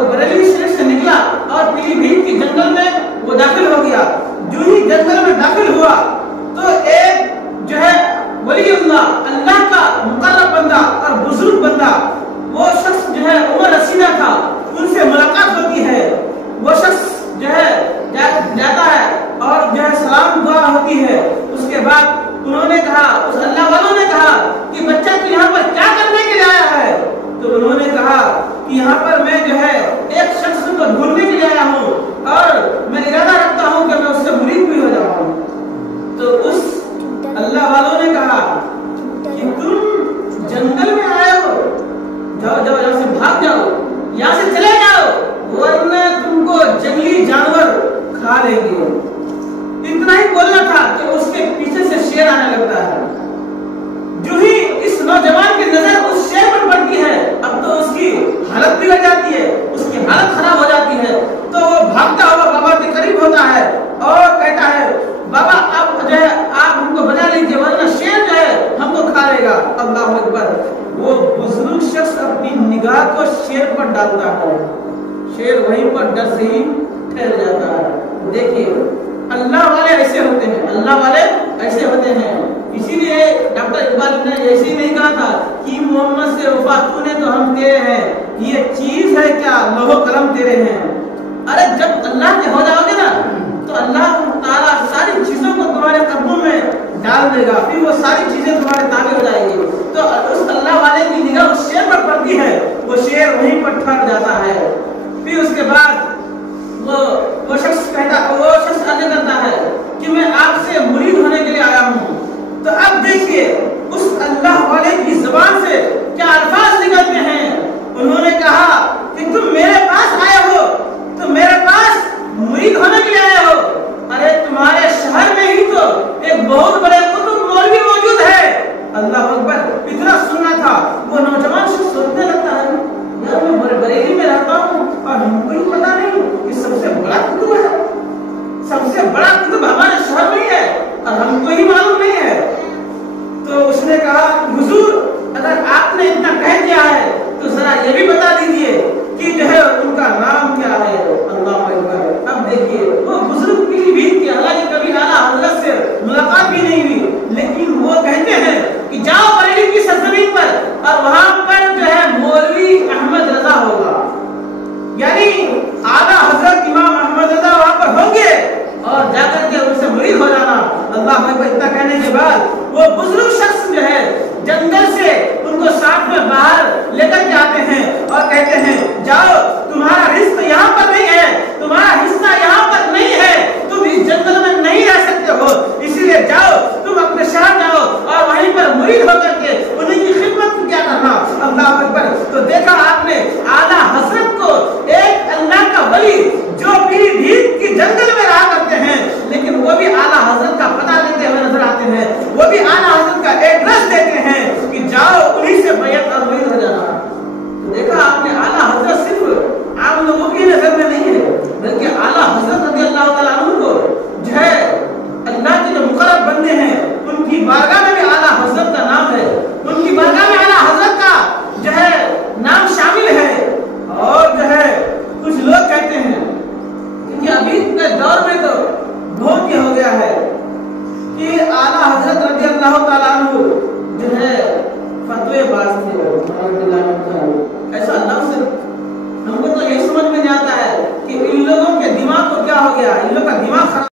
वो बरेली शरीफ से निकला और पीलीभीत की जंगल में वो दाखिल हो गया। जो ही जंगल में दाखिल हुआ तो एक जो है वलीउल्लाह, अल्लाह का मुकर्रब बंदा और बुजुर्ग बंदा, वो शख्स जो है उमर रसीदा था, उनसे मुलाकात होती है। वो शख्स जो है जाता है और जो है सलाम दुआ होती है। उसके बाद उन्होंने कहा, उस अल्लाह वालों ने कहा कि बच्चा तू यहाँ पर क्या करने के लिए आया है? तो उन्होंने कहा कि यहाँ पर मैं जो है एक शख्स को ढूंढने के लिए आया हूँ और मैं इरादा रखता हूँ कि मैं उससे मुरीद भी हो जाऊँ। तो उस अल्लाह वालों ने कहा कि तुम जंगल में आए हो, जाओ जाओ यहाँ से भाग जाओ, यहाँ से चले जाओ, वरना तुमको जंगली जानवर खा लेंगे। इतना ही बोलना था कि उसके पीछे से शेर आने लगता है। जो ही इस नौजवान की नजर उस शेर पर पड़ती है, अब तो उसकी हालत बिगड़ जाती है, उसकी हालत खराब हो जाती है। तो वो भागता हुआ बाबा के करीब होता है और कहता है, बाबा अब जो है आप हमको बचा लीजिए, वरना शेर जो है हमको खा लेगा। अल्लाह अकबर। वो बुजुर्ग शख्स अपनी निगाह को शेर पर डालता है, शेर वहीं पर डर से ही ठहर जाता है। देखिए अल्लाह वाले ऐसे होते हैं, अल्लाह वाले ऐसे होते हैं। इसीलिए डॉक्टर इकबाल ने ऐसे ही नहीं कहा था कि मोहम्मद से वफा तूने तो हम तेरे हैं, ये चीज है क्या लौह कलम तेरे हैं। अरे जब अल्लाह के हो जाओगे ना तो अल्लाह ताला सारी चीजों को तुम्हारे कदमों में डाल देगा, फिर वो सारी चीजें तुम्हारे ताबे हो जाएगी। तो उस अल्लाह वाले की निगाह उस शेर पर पड़ती है, वो शेर वहीं पर ठहर जाता है। फिर उसके बाद वो शख्स अर्ज करता है कि मैं आपसे मुरीद होने के लिए आया हूँ। तो अब देखिए उस अल्लाह वाले की जुबान से क्या अल्फाज निकलते हैं। उन्होंने कहा कि तुम मेरे पास आए हो, तुम मेरे पास मुरीद होने के लिए आए हो। अरे तुम्हारे शहर में ही तो एक बहुत बड़े कुतुब मौलवी मौजूद है। अल्लाह अकबर। इतना सुनना था वो नौजवान शख्स सोचने लगता है, यार मैं बरेली में रहता हूँ और हमको ही पता नहीं कि सबसे बड़ा कुतुब है, सबसे बड़ा कुतुब हमारे शहर में ही है और हमको ही मालूम नहीं है। तो उसने कहा, हुजूर अगर आपने इतना कह दिया है तो जरा ये भी बता दीजिए कि जो है उनका नाम क्या है। अल्लाह अकबर। अब देखिए वो बुजुर्ग पीलीभीत के, हालांकि कभी आला हजरत से मुलाकात भी नहीं हुई, लेकिन वो कहते हैं कि जाओ बरेली की सरजमीन पर और वहां पर जो है मौलवी अहमद रजा होगा, यानी आला हजरत इमाम अहमद रजा वहां पर होंगे और जाकर के उनसे मुरीद हो जाना। अल्लाह अकबर। इतना कहने के बाद वो बुजुर्ग शख्स जो है जंगल से उनको साथ में बाहर लेकर के आते हैं और कहते हैं, जाओ तुम्हारा रिस्क यहाँ पर नहीं है, तुम्हारा हिस्सा यहाँ पर नहीं है, तुम इस जंगल में नहीं रह सकते हो, इसीलिए जाओ तुम अपने शहर जाओ और वहीं पर मुरीद होकर के उन्हीं की खिदमत क्या करना। अल्लाह अकबर। तो देखा आपने आला हजरत को, एक अल्लाह का वली जो पीलीभीत की जंगल में रहा करते हैं, लेकिन वो भी आला हजरत का पता लेते हुए नजर आते हैं, वो भी आला हजरत का एड्रेस देते हैं कि जाओ उन्हीं से बैत और मुरीद हो जाना। तो देखा आपने आला हजरत सिर्फ आम लोगों की नजर में नहीं है, बल्कि आला हजरत रज़ी अल्लाह तआला अन्हु को जो है अल्लाह के जो मुकर्रब बंदे हैं उनकी बारगाह में भी आला हजरत का नाम है, उनकी बारगाह में आला हजरत का जो है नाम शामिल है। और जो है कुछ लोग कहते हैं कि अभी के दौर में तो बहुत ये हो गया है कि आला हजरत रज़ी अल्लाह तआला अन्हु जो है फतवे बाज थे।